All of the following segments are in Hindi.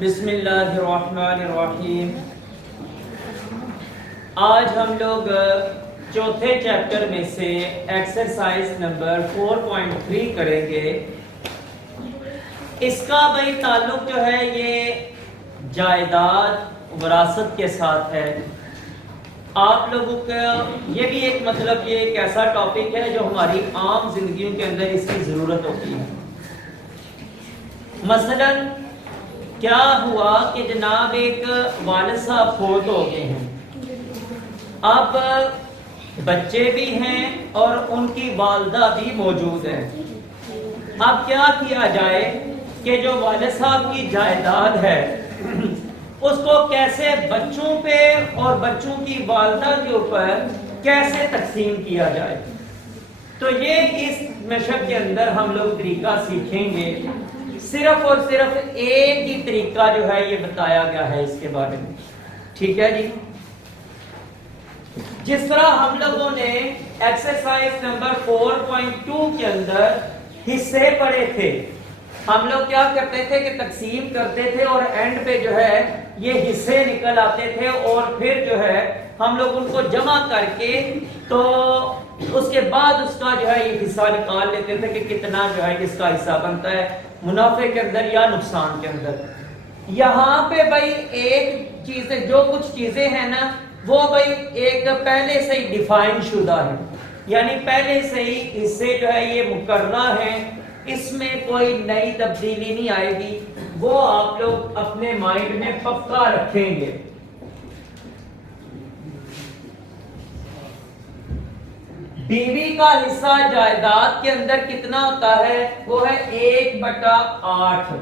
बिस्मिल्लाहिर्रहमानिर्रहीम। आज हम लोग चौथे चैप्टर में से एक्सरसाइज नंबर 4.3 करेंगे। इसका भाई ताल्लुक जो है ये जायदाद विरासत के साथ है। आप लोगों का ये भी एक मतलब ये एक ऐसा टॉपिक है जो हमारी आम जिंदगियों के अंदर इसकी ज़रूरत होती है। मसलन क्या हुआ कि जनाब एक वालिद साहब फौत हो गए हैं, अब बच्चे भी हैं और उनकी वालदा भी मौजूद है। अब क्या किया जाए कि जो वालिद साहब की जायदाद है उसको कैसे बच्चों पे और बच्चों की वालदा के ऊपर कैसे तकसीम किया जाए। तो ये इस मशक के अंदर हम लोग तरीका सीखेंगे। सिर्फ और सिर्फ एक ही तरीका जो है ये बताया गया है इसके बारे में, ठीक है जी। जिस तरह हम लोगों ने एक्सरसाइज नंबर 4.2 के अंदर हिस्से पढ़े थे, हम लोग क्या करते थे कि तकसीम करते थे और एंड पे जो है ये हिस्से निकल आते थे और फिर जो है हम लोग उनको जमा करके तो उसके बाद उसका जो है ये हिस्सा निकाल लेते थे कि कितना जो है इसका हिस्सा बनता है मुनाफे के अंदर या नुकसान के अंदर। यहाँ पे भाई एक चीज, जो कुछ चीजें हैं ना वो भाई एक पहले से ही डिफाइन शुदा है, यानी पहले से ही हिस्से जो है ये मुकर्रा है, इसमें कोई नई तब्दीली नहीं आएगी। वो आप लोग अपने माइंड में पक्का रखेंगे। बीवी का हिस्सा जायदाद के अंदर कितना होता है, वो है 1/8।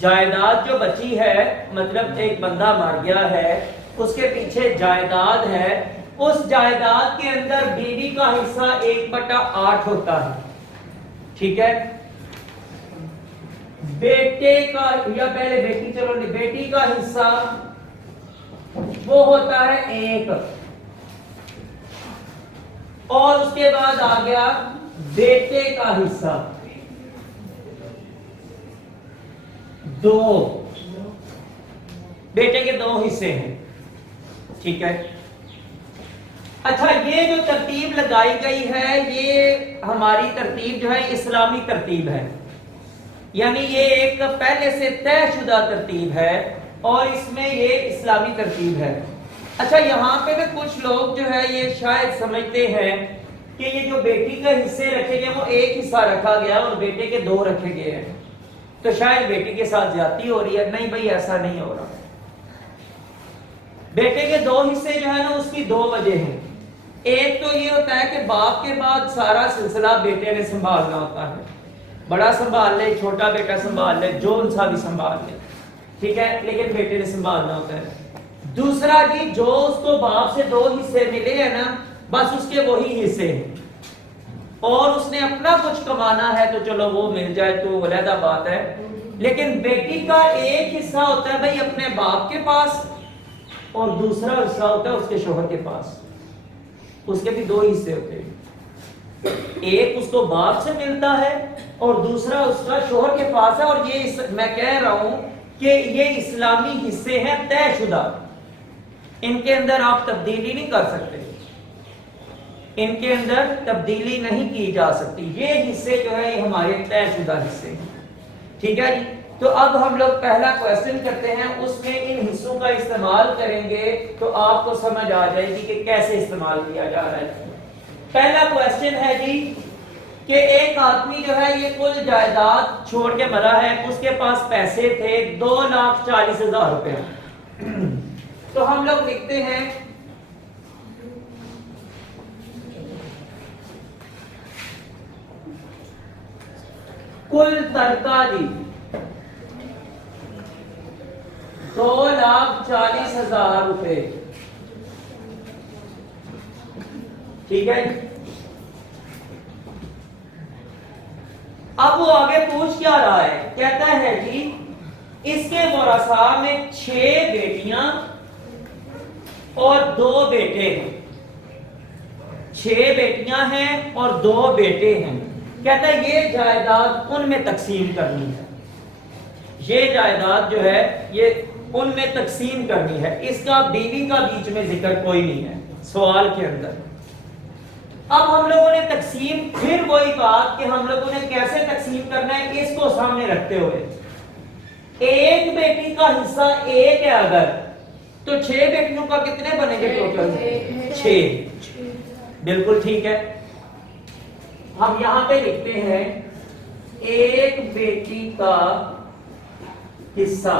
जायदाद जो बची है, मतलब एक बंदा मर गया है, उसके पीछे जायदाद है, उस जायदाद के अंदर बीवी का हिस्सा 1/8 होता है, ठीक है। बेटे का या पहले बेटी, चलो नहीं, बेटी का हिस्सा वो होता है 1 और उसके बाद आ गया बेटे का हिस्सा 2। बेटे के 2 हिस्से हैं, ठीक है। अच्छा, ये जो तरतीब लगाई गई है ये हमारी तरतीब जो है इस्लामी तरतीब है, यानी ये एक पहले से तयशुदा तरतीब है और इसमें ये इस्लामी तरतीब है। अच्छा, यहाँ पे ना कुछ लोग जो है ये शायद समझते हैं कि ये जो बेटी के हिस्से रखे गए वो एक हिस्सा रखा गया और बेटे के 2 रखे गए हैं, तो शायद बेटी के साथ ज्यादती हो रही है। नहीं भाई, ऐसा नहीं हो रहा। बेटे के 2 हिस्से जो है ना उसकी 2 वजह हैं। एक तो ये होता है कि बाप के बाद सारा सिलसिला बेटे ने संभालना होता है, बड़ा संभाल ले, छोटा बेटा संभाल ले, जो उनसा भी संभाल ले, ठीक है, लेकिन बेटे ने संभालना होता है। दूसरा जी, जो उसको बाप से 2 हिस्से मिले हैं ना, बस उसके वही हिस्से हैं और उसने अपना कुछ कमाना है तो चलो वो मिल जाए तो अलग बात है। लेकिन बेटी का एक हिस्सा होता है भाई अपने बाप के पास और दूसरा हिस्सा होता है उसके शोहर के पास। उसके भी 2 हिस्से होते हैं, एक उसको बाप से मिलता है और दूसरा उसका शोहर के पास है। और ये मैं कह रहा हूं कि ये इस्लामी हिस्से हैं तयशुदा, इनके अंदर आप तब्दीली नहीं कर सकते, इनके अंदर तब्दीली नहीं की जा सकती। ये हिस्से जो है ये हमारे तयशुदा हिस्से हैं, ठीक है जी। तो अब हम लोग पहला क्वेश्चन करते हैं, उसमें इन हिस्सों का इस्तेमाल करेंगे तो आपको समझ आ जाएगी कि कैसे इस्तेमाल किया जा रहा है। पहला क्वेश्चन है जी कि एक आदमी जो है ये कुल जायदाद छोड़ के मरा है, उसके पास पैसे थे 2,40,000 रुपए। तो हम लोग लिखते हैं कुल तरका दी 2,40,000 रुपए, ठीक है। अब वो आगे पूछ क्या रहा है, कहता है जी इसके वरासा में 6 बेटियां और 2 बेटे हैं। 6 बेटियां हैं और 2 बेटे हैं। कहता है ये जायदाद उनमें तकसीम करनी है। ये जायदाद जो है ये उनमें तकसीम करनी है, इसका बीवी का बीच में जिक्र कोई नहीं है सवाल के अंदर। अब हम लोगों ने तकसीम, फिर वही बात कि हम लोगों ने कैसे तकसीम करना है इसको सामने रखते हुए, एक बेटी का हिस्सा एक है अगर, तो 6 बेटियों का कितने बनेंगे टोटल? 6। बिल्कुल ठीक है। हम यहां पे लिखते हैं एक बेटी का हिस्सा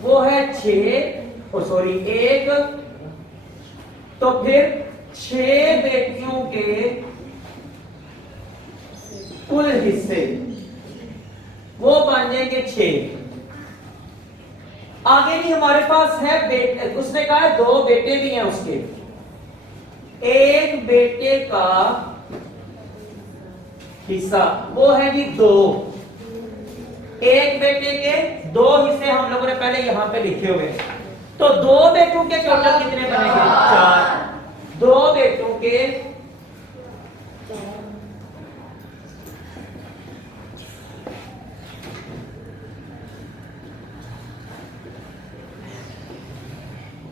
वो है 6, सॉरी 1, तो फिर 6 बेटियों के कुल हिस्से वो बन जाएंगे 6। आगे भी हमारे पास है बेटे, उसने कहा है 2 बेटे भी हैं उसके, एक बेटे का हिस्सा वो है जी 2, एक बेटे के 2 हिस्से हम लोगों ने पहले यहां पे लिखे हुए हैं, तो 2 बेटों के टोटल कितने बनेंगे? 4। 2 बेटों के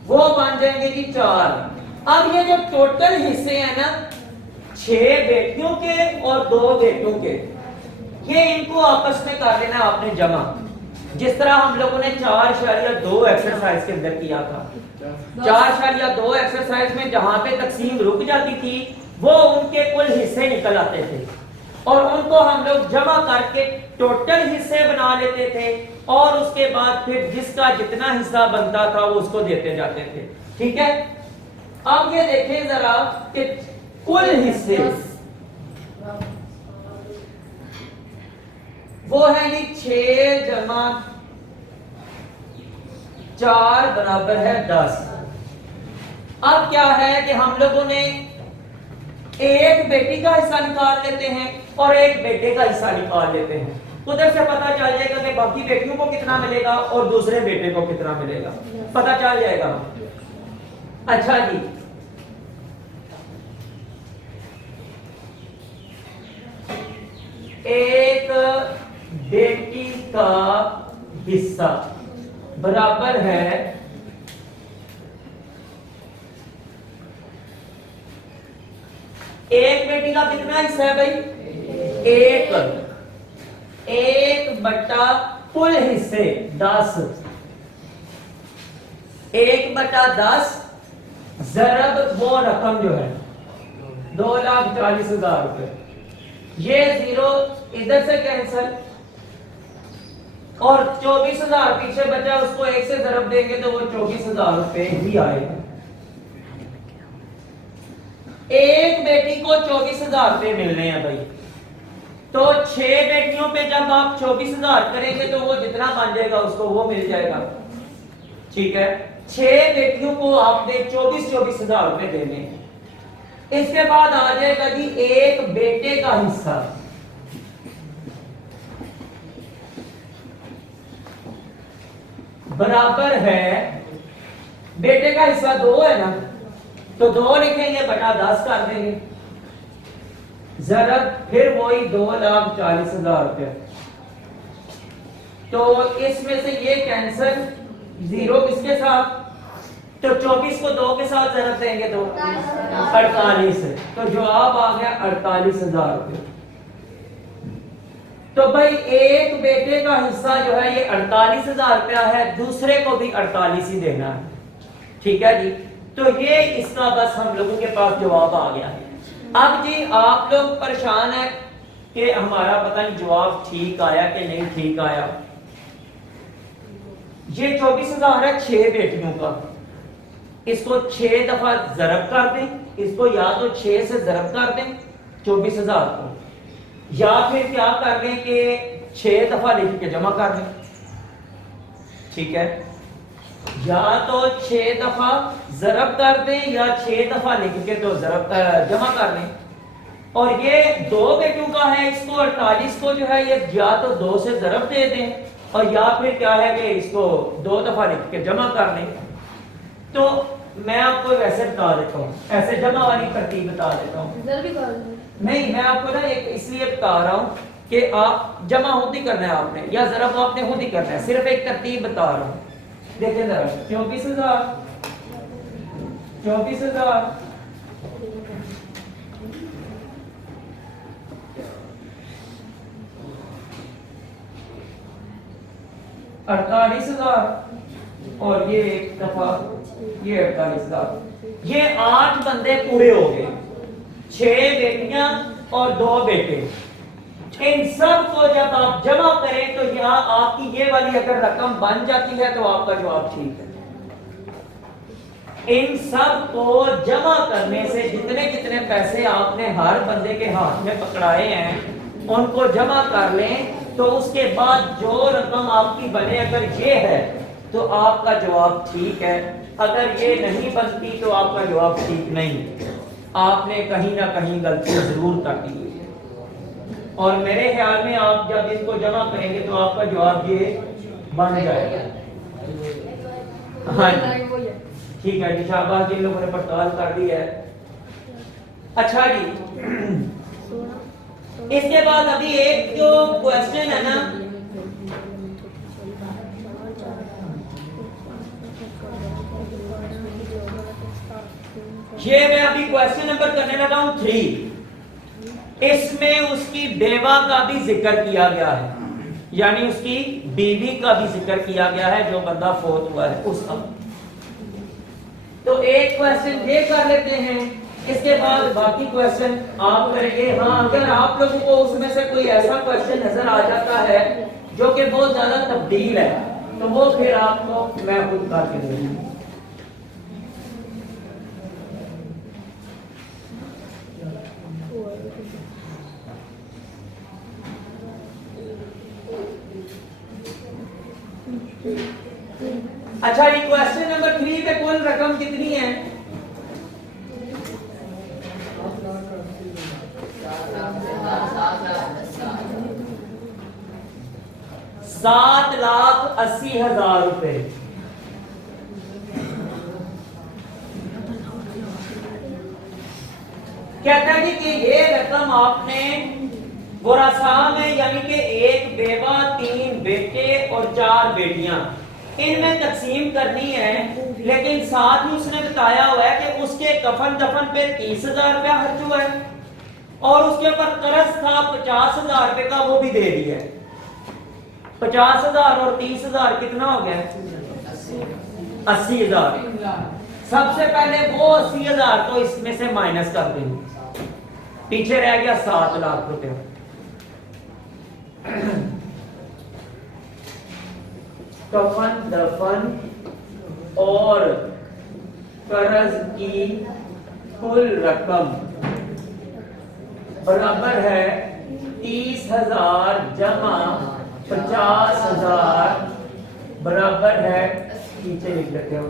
वो बन जाएंगे जी 4। अब ये जो टोटल हिस्से हैं ना 6 बेटियों के और 2 बेटों के, ये इनको आपस में कर लेना आपने जमा, जिस तरह हम लोगों ने 4.2 एक्सरसाइज के अंदर किया था। 4.2 एक्सरसाइज में जहां पे तकसीम रुक जाती थी वो उनके कुल हिस्से निकल आते थे और उनको हम लोग जमा करके टोटल हिस्से बना लेते थे और उसके बाद फिर जिसका जितना हिस्सा बनता था वो उसको देते जाते थे। ठीक है, अब ये देखें जरा कि कुल हिस्से वो है जी 6 जमा 4 बराबर है 10। अब क्या है कि हम लोगों ने एक बेटी का हिस्सा निकाल लेते हैं और एक बेटे का हिस्सा निकाल लेते हैं, उधर से पता चल जाएगा कि बाकी बेटियों को कितना मिलेगा और दूसरे बेटे को कितना मिलेगा, पता चल जाएगा। अच्छा जी, एक बेटी का हिस्सा बराबर है एक बेटी का कितना हिस्सा है भाई? 1 बटा कुल हिस्से 10, 1/10 जरब वो रकम जो है 2,40,000 रुपए, ये 0 इधर से कैंसल और 24,000 पीछे बचा, उसको 1 से जरब देंगे तो वो 24,000 रुपए ही आएगा। एक बेटी को 24,000 रुपए मिलने हैं भाई, तो 6 बेटियों पे जब आप 24,000 करेंगे तो वो जितना बन जाएगा उसको वो मिल जाएगा। ठीक है, 6 बेटियों को आपने 24,000 रुपए देने हैं। इसके बाद आ जाएगा जी एक बेटे का हिस्सा, बराबर है बेटे का हिस्सा 2 है ना, तो 2 लिखेंगे बटा 10 कर देंगे, जरब फिर वही 2,40,000 रुपए। तो इसमें से ये कैंसल, 0 किसके साथ, तो 24 को 2 के साथ जरब देंगे तो 48, तो जवाब आ गया 48,000 रुपए। तो भाई एक बेटे का हिस्सा जो है ये 48,000 रुपया है, दूसरे को भी 48 ही देना है। ठीक है जी, तो ये इसका बस हम लोगों के पास जवाब आ गया है। अब जी आप लोग परेशान है कि हमारा पता नहीं जवाब ठीक आया कि नहीं ठीक आया। ये 24,000 है 6 बेटियों का, इसको 6 दफा जरब कर दें, इसको या तो 6 से जरब कर दें 24,000 को, या फिर क्या कर दें कि 6 दफा लिख के जमा कर दें। ठीक है, या तो 6 दफा जरब कर दें या 6 दफा लिख के तो जरब जमा कर दें। और ये 2 बेटियों का है, इसको 48 को जो है ये या तो 2 से जरब दे दें और या फिर क्या है कि इसको 2 दफा लिख के जमा कर दें। तो मैं आपको वैसे बता देता हूँ, ऐसे जमा वाली तरतीब बता देता हूँ। नहीं, मैं आपको ना एक इसलिए बता रहा हूँ कि आप जमा खुद ही करना है आपने या ज़रब आपने खुद ही करना है, सिर्फ एक तरतीब बता रहा हूं। देखें जरा 24,000 48,000 और ये एक दफा ये 48,000। ये 8 बंदे पूरे हो गए, 6 बेटियां और 2 बेटे। इन सब को जब आप जमा करें तो यहाँ आपकी ये वाली अगर रकम बन जाती है तो आपका जवाब ठीक है। इन सब को जमा करने से जितने जितने पैसे आपने हर बंदे के हाथ में पकड़ाए हैं उनको जमा कर लें, तो उसके बाद जो रकम आपकी बने अगर ये है तो आपका जवाब ठीक है, अगर ये नहीं बनती तो आपका जवाब ठीक नहीं, आपने कहीं ना कहीं गलती जरूर कर दी है। और मेरे ख्याल में आप जब इसको जमा करेंगे तो आपका जवाब ये बन जाएगा। हाँ ठीक है जी, शाबाश, जिन लोगों ने पड़ताल कर दी है। अच्छा जी, इसके बाद अभी एक जो क्वेश्चन है ना, ये मैं अभी क्वेश्चन नंबर करने लगा हूं 3। इसमें उसकी बेवा का भी जिक्र किया गया है, यानी उसकी बीवी का भी जिक्र किया गया है जो बंदा फोत हुआ है उसका। तो एक क्वेश्चन ये कर लेते हैं, इसके बाद बाकी क्वेश्चन आप करेंगे। हाँ, अगर आप लोगों को उसमें से कोई ऐसा क्वेश्चन नजर आ जाता है जो कि बहुत ज्यादा तब्दील है तो वो फिर आपको मैं खुद करके दूंगा। अच्छा, ये क्वेश्चन नंबर 3 पे कुल रकम कितनी है? 7,80,000 रुपए। कहता है कि ये रकम आपने वरासा में, यानी कि एक बेवा, 3 बेटे और 4 बेटियां, इनमें तकसीम करनी है। लेकिन साथ ही उसने बताया हुआ है कि उसके कफन दफन पे 30,000 रुपया खर्च हुआ है और उसके ऊपर कर्ज था 50,000 रुपए का, वो भी दे दिया है। 50,000 और 30,000 कितना हो गया? 80,000। सबसे पहले वो 80,000 तो इसमें से माइनस कर देंगे, पीछे रह गया 7 लाख रुपया। कफन दफन और कर्ज की कुल रकम बराबर है 30,000 जमा 50,000 बराबर है, नीचे लिख लेते हैं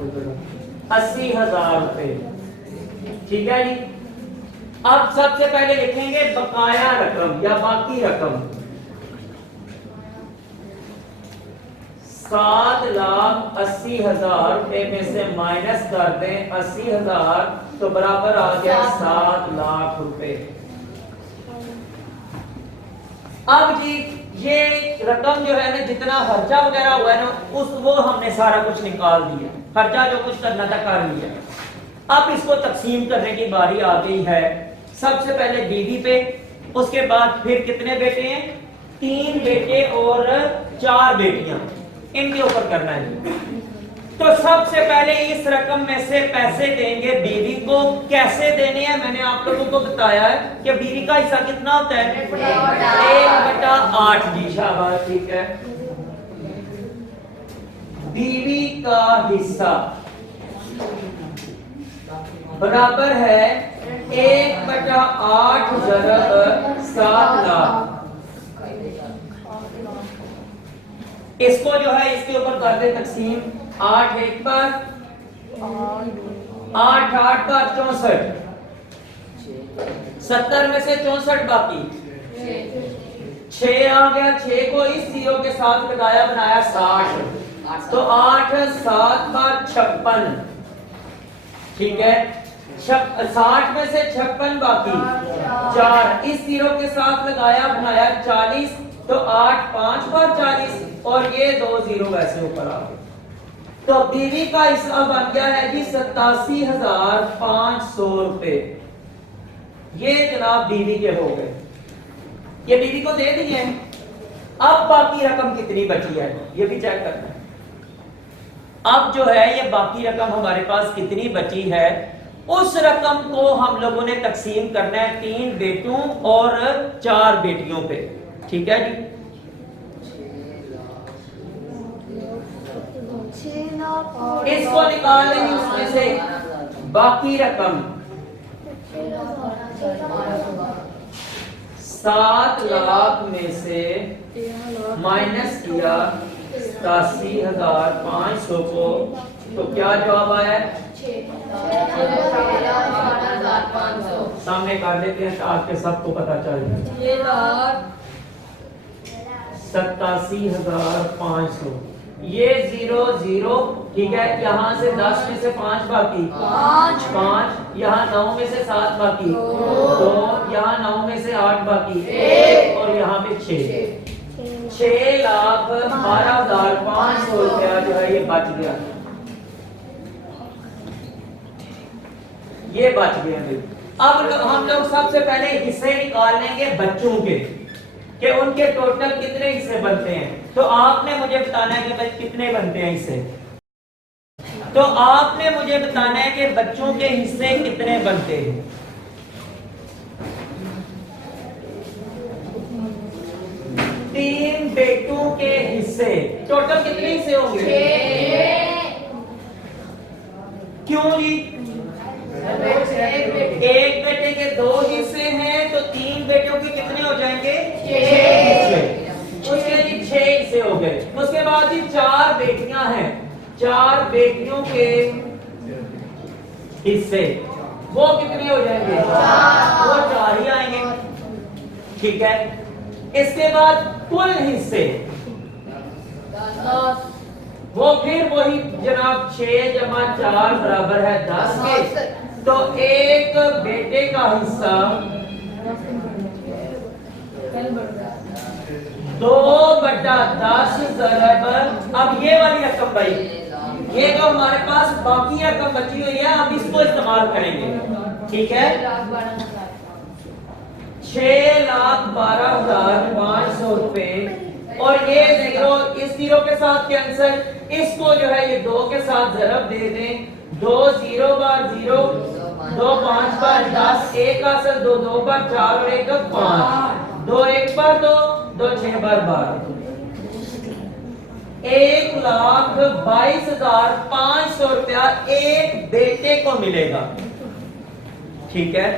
80,000 रुपए। ठीक है जी। अब सबसे पहले लिखेंगे बकाया रकम या बाकी रकम। 7,80,000 रुपए में से माइनस कर दें 80,000 तो बराबर आ गया 7 लाख रुपए। अब जी ये रकम जो है ना, जितना खर्चा वगैरह हुआ है ना, वो हमने सारा कुछ निकाल दिया, खर्चा जो कुछ करना था कर लिया। अब इसको तकसीम करने की बारी आ गई है। सबसे पहले बीवी पे, उसके बाद फिर कितने बेटे हैं? 3 बेटे और 4 बेटियां, इनके ऊपर करना है। तो सबसे पहले इस रकम में से पैसे देंगे बीवी को। कैसे देने हैं मैंने आप लोगों को बताया है कि बीवी का हिस्सा कितना होता है? 1/8 जी, शाबाश, ठीक है। बीवी का हिस्सा बराबर है 1/8 ज़रब 7 लाख। इसको जो है इसके ऊपर कर दे तकसीम। 8 1 पर 8 8 पर 64, 70 में से 64 बाकी 6 आ गया। 6 को इस 0 के साथ लगाया, बनाया 60। तो 8 7 पर 56, ठीक है। 60 में से 56 बाकी 4, इस 0 के साथ लगाया बनाया 40, तो 8 5 बार 40 और ये 2 0 वैसे ऊपर आ गए। तो बीवी का हिस्सा बन गया है जी 87,500 रुपए। ये जनाब बीवी के हो गए, ये बीवी को दे दिए। अब बाकी रकम कितनी बची है ये भी चेक करना है। अब जो है ये बाकी रकम हमारे पास कितनी बची है, उस रकम को हम लोगों ने तकसीम करना है 3 बेटों और 4 बेटियों पे। ठीक है जी, इसको निकाल लेंगे उसमें से बाकी रकम 7 लाख में से माइनस किया 87,500 को, तो क्या जवाब आया? 6,12,500 सामने कर देते हैं ताकि सबको पता चल जाए। 87,500 ये 0 0, ठीक है। यहाँ से 10 में से 5 बाकी 5, यहाँ 9 में से 7 बाकी 2, यहाँ 9 में से 8 बाकी 1 और यहाँ पे 6,12,500 रुपया जो है ये बच गया, ये बच गया। अब हम लोग सबसे पहले हिस्से निकाल लेंगे बच्चों के कि उनके टोटल कितने हिस्से बनते हैं। तो आपने मुझे बताना है कि भाई कितने बनते हैं हिस्से, तो आपने मुझे बताना है कि बच्चों के हिस्से कितने बनते हैं। तीन बेटों के हिस्से टोटल कितने हिस्से होंगे? 6। क्यों जी? एक बेटे के 2 हिस्से हैं तो 3 बेटों के कितने हो जाएंगे? 6 हिस्से। उसके लिए 6 हिस्से हो गए। उसके बाद ही 4 बेटियां हैं, 4 बेटियों के हिस्से वो कितने हो जाएंगे? 4। वो 4 ही आएंगे। ठीक है। इसके बाद कुल हिस्से वो फिर वही जनाब 6 जमा 4 बराबर है 10 के। तो एक बेटे का हिस्सा 2/10 ज़रब, अब ये वाली रकम भाई, ये जो हमारे पास बाकी रकम बची हुई है अब इसको इस्तेमाल करेंगे। ठीक है, 6,12,500 रुपए और ये 0 इस 0 के साथ कैंसिल, इसको जो है ये 2 के साथ ज़रब दे दें। 2 0 बार 0, 2 5 बार 10, 1 असल 2 2 बार 4 और 1 5, 2 1 बार 2, 2 6 बार 12, 1,22,500 रुपया एक बेटे को मिलेगा। ठीक है।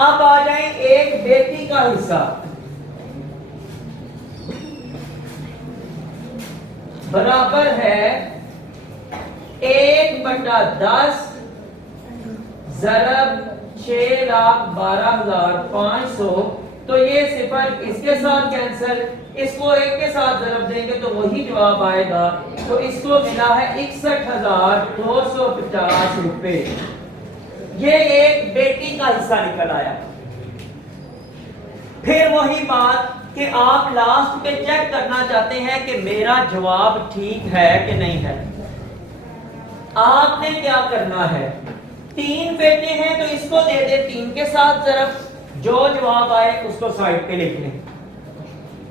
अब आ जाए एक बेटी का हिस्सा, बराबर है 1/10 ज़रब 6,12,500। तो ये सिफर इसके साथ कैंसिल, इसको 1 के साथ ज़रब देंगे तो वही जवाब आएगा। तो इसको मिला है 61,250 रुपए। ये एक बेटी का हिस्सा निकल आया। फिर वही बात कि आप लास्ट पे चेक करना चाहते हैं कि मेरा जवाब ठीक है कि नहीं है। आपने क्या करना है, 3 बेटे हैं तो इसको दे दे 3 के साथ ज़रब, जो जवाब आए उसको साइड पे लिख लें।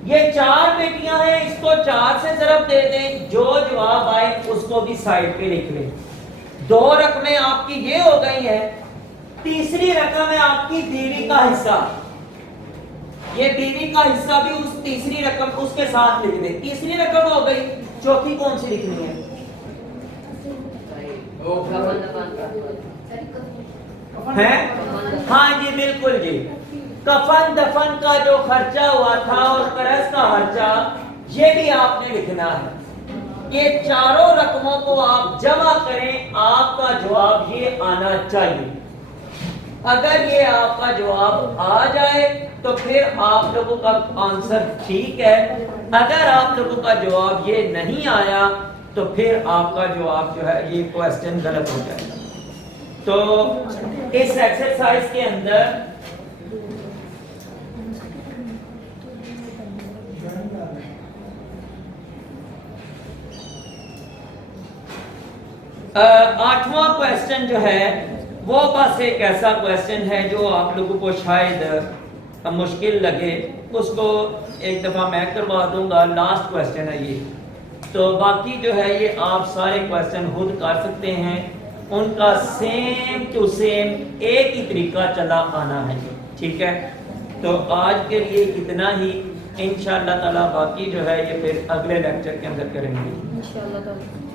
ये 4 बेटियां हैं, इसको 4 से ज़रब दे दें, जो जवाब आए उसको भी साइड पे लिख लें। 2 रकमें आपकी ये हो गई है। तीसरी रकम है आपकी बीवी का हिस्सा, ये बीवी का हिस्सा भी उस तीसरी रकम उसके साथ लिख दें। तीसरी रकम हो गई। चौथी कौन सी लिखनी है? है? हाँ जी बिल्कुल जी, कफन दफन का जो खर्चा हुआ था और करज का खर्चा ये भी आपने लिखना है। ये चारों रकमों को आप जमा करें, आपका जवाब ये आना चाहिए। अगर ये आपका जवाब आ जाए तो फिर आप लोगों का आंसर ठीक है। अगर आप लोगों का जवाब ये नहीं आया तो फिर आपका जवाब जो है ये क्वेश्चन गलत हो जाएगा। तो इस एक्सरसाइज के अंदर आठवां क्वेश्चन जो है वो बस एक ऐसा क्वेश्चन है जो आप लोगों को शायद मुश्किल लगे, उसको एक दफा मैं करवा दूंगा। लास्ट क्वेश्चन है ये, तो बाकी जो है ये आप सारे क्वेश्चन खुद कर सकते हैं, उनका सेम टू सेम एक ही तरीका चला आना है, ठीक है। तो आज के लिए इतना ही, इंशाअल्लाह ताला बाकी जो है ये फिर अगले लेक्चर के अंदर करेंगे इंशाअल्लाह ताला।